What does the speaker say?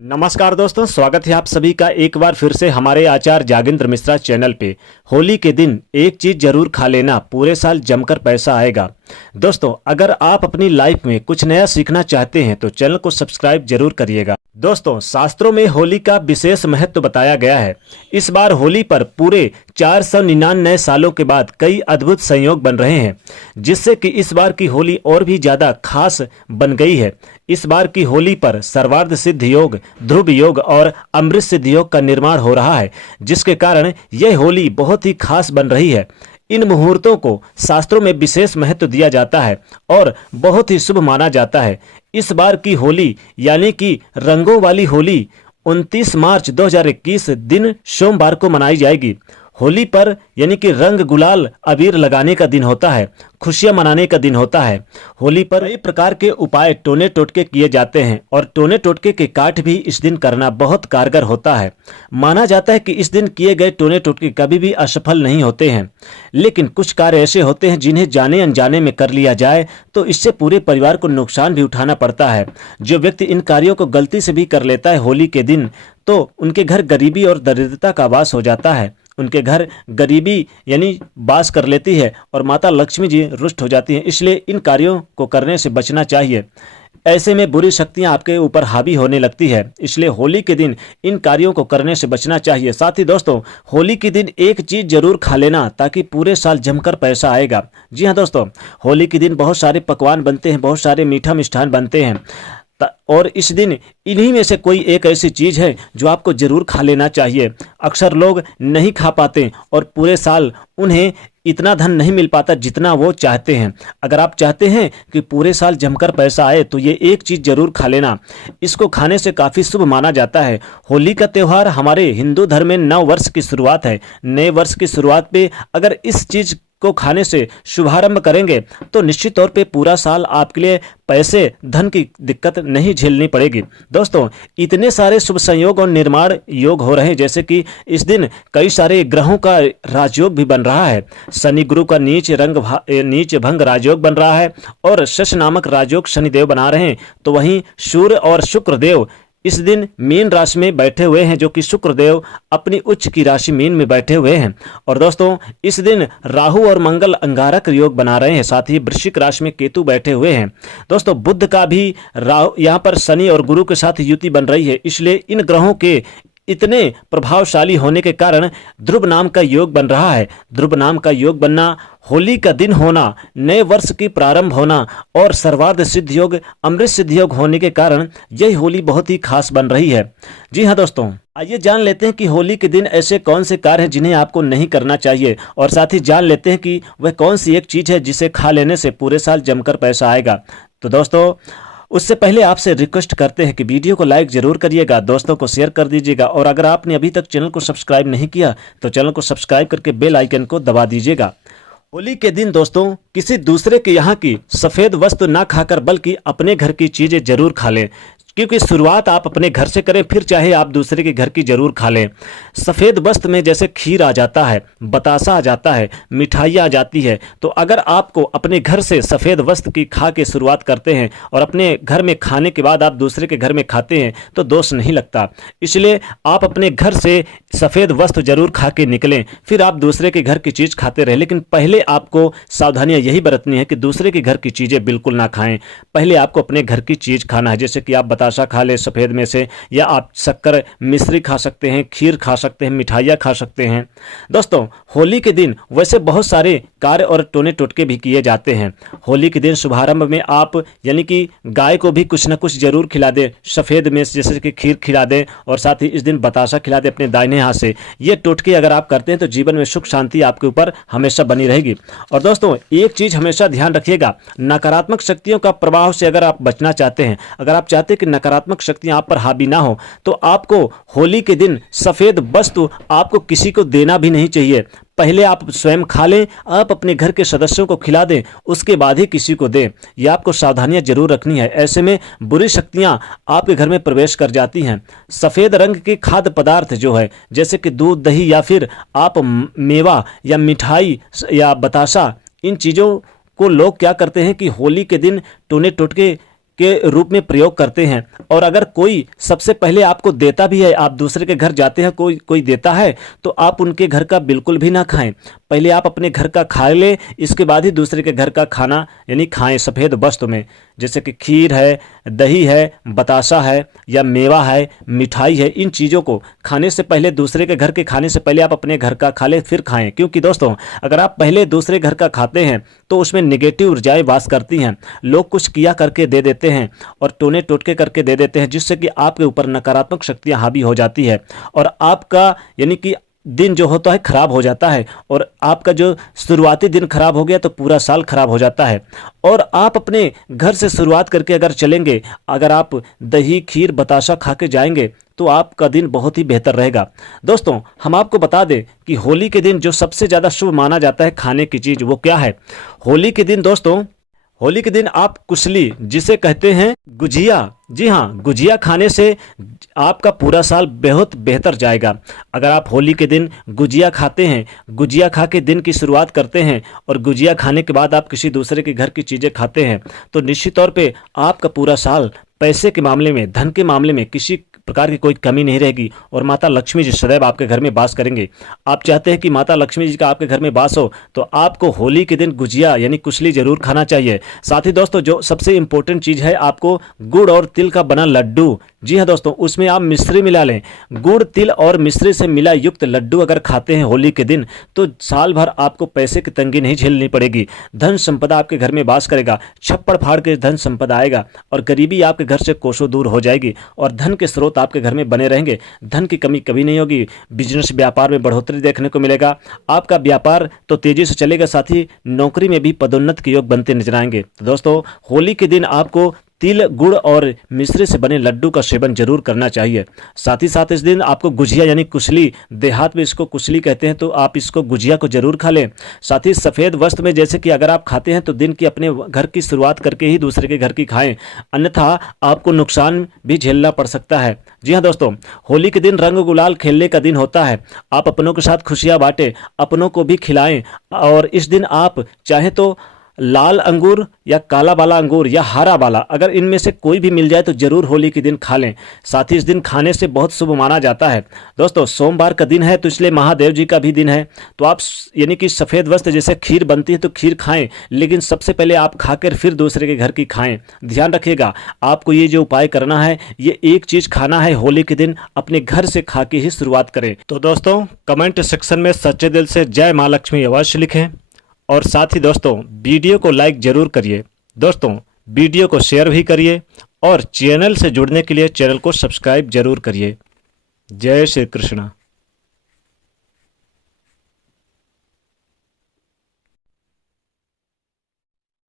नमस्कार दोस्तों, स्वागत है आप सभी का एक बार फिर से हमारे आचार्य जागेंद्र मिश्रा चैनल पे। होली के दिन एक चीज जरूर खा लेना, पूरे साल जमकर पैसा आएगा। दोस्तों, अगर आप अपनी लाइफ में कुछ नया सीखना चाहते हैं तो चैनल को सब्सक्राइब जरूर करिएगा। दोस्तों, शास्त्रों में होली का विशेष महत्व बताया गया है। इस बार होली पर पूरे 499 सालों के बाद कई अद्भुत संयोग बन रहे हैं, जिससे कि इस बार की होली और भी ज्यादा खास बन गई है। इस बार की होली पर सर्वार्थ सिद्ध योग, ध्रुव योग और अमृत सिद्ध योग का निर्माण हो रहा है, जिसके कारण यह होली बहुत ही खास बन रही है। इन मुहूर्तों को शास्त्रों में विशेष महत्व दिया जाता है और बहुत ही शुभ माना जाता है। इस बार की होली यानी कि रंगों वाली होली 29 मार्च 2021 दिन सोमवार को मनाई जाएगी। होली पर यानी कि रंग गुलाल अबीर लगाने का दिन होता है, खुशियां मनाने का दिन होता है। होली पर कई प्रकार के उपाय टोने टोटके किए जाते हैं और टोने टोटके के काट भी इस दिन करना बहुत कारगर होता है। माना जाता है कि इस दिन किए गए टोने टोटके कभी भी असफल नहीं होते हैं, लेकिन कुछ कार्य ऐसे होते हैं जिन्हें जाने अनजाने में कर लिया जाए तो इससे पूरे परिवार को नुकसान भी उठाना पड़ता है। जो व्यक्ति इन कार्यों को गलती से भी कर लेता है होली के दिन, तो उनके घर गरीबी और दरिद्रता का वास हो जाता है। उनके घर गरीबी यानी वास कर लेती है और माता लक्ष्मी जी रुष्ट हो जाती हैं। इसलिए इन कार्यों को करने से बचना चाहिए। ऐसे में बुरी शक्तियां आपके ऊपर हावी होने लगती है, इसलिए होली के दिन इन कार्यों को करने से बचना चाहिए। साथ ही दोस्तों, होली के दिन एक चीज जरूर खा लेना ताकि पूरे साल जमकर पैसा आएगा। जी हाँ दोस्तों, होली के दिन बहुत सारे पकवान बनते हैं, बहुत सारे मीठा मिष्ठान बनते हैं और इस दिन इन्हीं में से कोई एक ऐसी चीज है जो आपको जरूर खा लेना चाहिए। अक्सर लोग नहीं खा पाते और पूरे साल उन्हें इतना धन नहीं मिल पाता जितना वो चाहते हैं। अगर आप चाहते हैं कि पूरे साल जमकर पैसा आए तो ये एक चीज जरूर खा लेना। इसको खाने से काफी शुभ माना जाता है। होली का त्यौहार हमारे हिंदू धर्म में नव वर्ष की शुरुआत है। नए वर्ष की शुरुआत पे अगर इस चीज को खाने से शुभारंभ करेंगे तो निश्चित तौर पे पूरा साल आपके लिए पैसे धन की दिक्कत नहीं झेलनी पड़ेगी। दोस्तों, इतने सारे शुभ संयोग और निर्माण योग हो रहे हैं, जैसे कि इस दिन कई सारे ग्रहों का राजयोग भी बन रहा है। शनि गुरु का नीच भंग राजयोग बन रहा है और शश नामक राजयोग शनिदेव बना रहे हैं। तो वहीं सूर्य और शुक्र देव इस दिन मीन राशि में बैठे हुए हैं, जो कि शुक्रदेव अपनी उच्च की राशि मीन में बैठे हुए हैं। और दोस्तों, इस दिन राहु और मंगल अंगारक योग बना रहे हैं। साथ ही वृश्चिक राशि में केतु बैठे हुए हैं। दोस्तों, बुध का भी राहु यहाँ पर शनि और गुरु के साथ युति बन रही है। इसलिए इन ग्रहों के इतने प्रभावशाली होने के कारण ध्रुव नाम का योग बन रहा है। ध्रुव नाम का योग बनना, होली का दिन होना, नए वर्ष की प्रारंभ होना और सर्वार्थ सिद्ध योग, अमृत सिद्ध योग होने के कारण यही होली बहुत ही खास बन रही है। जी हाँ दोस्तों, आइए जान लेते हैं कि होली के दिन ऐसे कौन से कार्य हैं जिन्हें आपको नहीं करना चाहिए, और साथ ही जान लेते हैं कि वह कौन सी एक चीज है जिसे खा लेने से पूरे साल जमकर पैसा आएगा। तो दोस्तों, उससे पहले आपसे रिक्वेस्ट करते हैं कि वीडियो को लाइक जरूर करिएगा, दोस्तों को शेयर कर दीजिएगा और अगर आपने अभी तक चैनल को सब्सक्राइब नहीं किया तो चैनल को सब्सक्राइब करके बेल आइकन को दबा दीजिएगा। होली के दिन दोस्तों, किसी दूसरे के यहाँ की सफेद वस्तु ना खाकर बल्कि अपने घर की चीजें जरूर खा लें, क्योंकि शुरुआत आप अपने घर से करें, फिर चाहे आप दूसरे के घर की जरूर खा लें। सफ़ेद वस्त्र में जैसे खीर आ जाता है, बतासा आ जाता है, मिठाइयाँ आ जाती है, तो अगर आपको अपने घर से सफ़ेद वस्त्र की खा के शुरुआत करते हैं और अपने घर में खाने के बाद आप दूसरे के घर में खाते हैं तो दोष नहीं लगता। इसलिए आप अपने घर से सफ़ेद वस्त्र जरूर खा के निकलें, फिर आप दूसरे के घर की चीज़ खाते रहें। लेकिन पहले आपको सावधानियाँ यही बरतनी है कि दूसरे के घर की चीज़ें बिल्कुल ना खाएँ। पहले आपको अपने घर की चीज़ खाना है, जैसे कि आप बताशा खा ले सफ़ेद में से, या आप शक्कर मिश्री खा सकते हैं, खीर खा सकते हैं, मिठाइयाँ खा सकते हैं। दोस्तों, होली के दिन वैसे बहुत सारे कार्य और टोने टोटके भी किए जाते हैं। होली के दिन शुभारंभ में आप यानी कि गाय को भी कुछ न कुछ जरूर खिला दें, सफ़ेद में जैसे कि खीर खिला दें और साथ ही इस दिन बताशा खिला दें अपने दाहिने हाथ से। ये टोटके अगर आप करते हैं तो जीवन में सुख शांति आपके ऊपर हमेशा बनी रहेगी। और दोस्तों, एक चीज़ हमेशा ध्यान रखिएगा, नकारात्मक शक्तियों का प्रभाव से अगर आप बचना चाहते हैं, अगर आप चाहते हैं कि नकारात्मक शक्तियां आप पर हावी ना हो, तो आपको होली के दिन सफ़ेद वस्तु आपको किसी को देना भी नहीं चाहिए। पहले आप स्वयं खा लें, आप अपने घर के सदस्यों को खिला दें, उसके बाद ही किसी को दें। यह आपको सावधानियां जरूर रखनी है, ऐसे में बुरी शक्तियां आपके घर में प्रवेश कर जाती हैं। सफ़ेद रंग के खाद्य पदार्थ जो है, जैसे कि दूध, दही या फिर आप मेवा या मिठाई या बताशा, इन चीज़ों को लोग क्या करते हैं कि होली के दिन टोने टोटके के रूप में प्रयोग करते हैं। और अगर कोई सबसे पहले आपको देता भी है, आप दूसरे के घर जाते हैं, कोई देता है, तो आप उनके घर का बिल्कुल भी ना खाएं। पहले आप अपने घर का खा ले, इसके बाद ही दूसरे के घर का खाना यानी खाएं सफ़ेद वस्त्र में। जैसे कि खीर है, दही है, बतासा है या मेवा है, मिठाई है, इन चीज़ों को खाने से पहले, दूसरे के घर के खाने से पहले आप अपने घर का खा लें फिर खाएं। क्योंकि दोस्तों, अगर आप पहले दूसरे घर का खाते हैं तो उसमें नेगेटिव ऊर्जाएं वास करती हैं। लोग कुछ किया करके दे देते हैं और टोने टोटके करके दे देते हैं, जिससे कि आपके ऊपर नकारात्मक शक्तियां हावी हो जाती है और आपका यानी कि दिन जो होता है खराब हो जाता है। और आपका जो शुरुआती दिन खराब हो गया तो पूरा साल खराब हो जाता है। और आप अपने घर से शुरुआत करके अगर चलेंगे, अगर आप दही, खीर, बताशा खा के जाएंगे तो आपका दिन बहुत ही बेहतर रहेगा। दोस्तों, हम आपको बता दें कि होली के दिन जो सबसे ज़्यादा शुभ माना जाता है खाने की चीज़, वो क्या है? होली के दिन दोस्तों, होली के दिन आप कुशली, जिसे कहते हैं गुजिया, जी हाँ, गुजिया खाने से आपका पूरा साल बहुत बेहतर जाएगा। अगर आप होली के दिन गुजिया खाते हैं, गुजिया खा के दिन की शुरुआत करते हैं और गुजिया खाने के बाद आप किसी दूसरे के घर की चीज़ें खाते हैं, तो निश्चित तौर पे आपका पूरा साल पैसे के मामले में, धन के मामले में किसी प्रकार की कोई कमी नहीं रहेगी और माता लक्ष्मी जी सदैव आपके घर में वास करेंगे। आप चाहते हैं कि माता लक्ष्मी जी का आपके घर में वास हो, तो आपको होली के दिन गुजिया यानी कुशली जरूर खाना चाहिए। साथ ही दोस्तों, जो सबसे इंपॉर्टेंट चीज़ है, आपको गुड़ और तिल का बना लड्डू, जी हाँ दोस्तों, उसमें आप मिश्री मिला लें। गुड़, तिल और मिश्री से मिला युक्त लड्डू अगर खाते हैं होली के दिन, तो साल भर आपको पैसे की तंगी नहीं झेलनी पड़ेगी। धन संपदा आपके घर में वास करेगा, छप्पड़ फाड़ के धन संपदा आएगा और गरीबी आपके घर से कोसों दूर हो जाएगी और धन के स्रोत आपके घर में बने रहेंगे। धन की कमी कभी नहीं होगी। बिजनेस, व्यापार में बढ़ोतरी देखने को मिलेगा। आपका व्यापार तो तेजी से चलेगा, साथ ही नौकरी में भी पदोन्नत के योग बनते नजर आएंगे। तो दोस्तों, होली के दिन आपको तिल, गुड़ और मिश्री से बने लड्डू का सेवन जरूर करना चाहिए। साथ ही साथ इस दिन आपको गुजिया यानी कुशली, देहात में इसको कुशली कहते हैं, तो आप इसको गुजिया को जरूर खा लें। साथ ही सफ़ेद वस्त्र में जैसे कि अगर आप खाते हैं तो दिन की अपने घर की शुरुआत करके ही दूसरे के घर की खाएं, अन्यथा आपको नुकसान भी झेलना पड़ सकता है। जी हाँ दोस्तों, होली के दिन रंग गुलाल खेलने का दिन होता है। आप अपनों के साथ खुशियाँ बांटें, अपनों को भी खिलाएं और इस दिन आप चाहे तो लाल अंगूर या काला वाला अंगूर या हरा वाला, अगर इनमें से कोई भी मिल जाए तो जरूर होली के दिन खा लें। साथ ही इस दिन खाने से बहुत शुभ माना जाता है। दोस्तों, सोमवार का दिन है तो इसलिए महादेव जी का भी दिन है, तो आप यानी कि सफ़ेद वस्त्र जैसे खीर बनती है तो खीर खाएं, लेकिन सबसे पहले आप खाकर फिर दूसरे के घर की खाएं। ध्यान रखिएगा, आपको ये जो उपाय करना है, ये एक चीज़ खाना है होली के दिन, अपने घर से खा के ही शुरुआत करें। तो दोस्तों, कमेंट सेक्शन में सच्चे दिल से जय माँ लक्ष्मी अवश्य लिखें और साथ ही दोस्तों, वीडियो को लाइक जरूर करिए। दोस्तों, वीडियो को शेयर भी करिए और चैनल से जुड़ने के लिए चैनल को सब्सक्राइब जरूर करिए। जय श्री कृष्ण।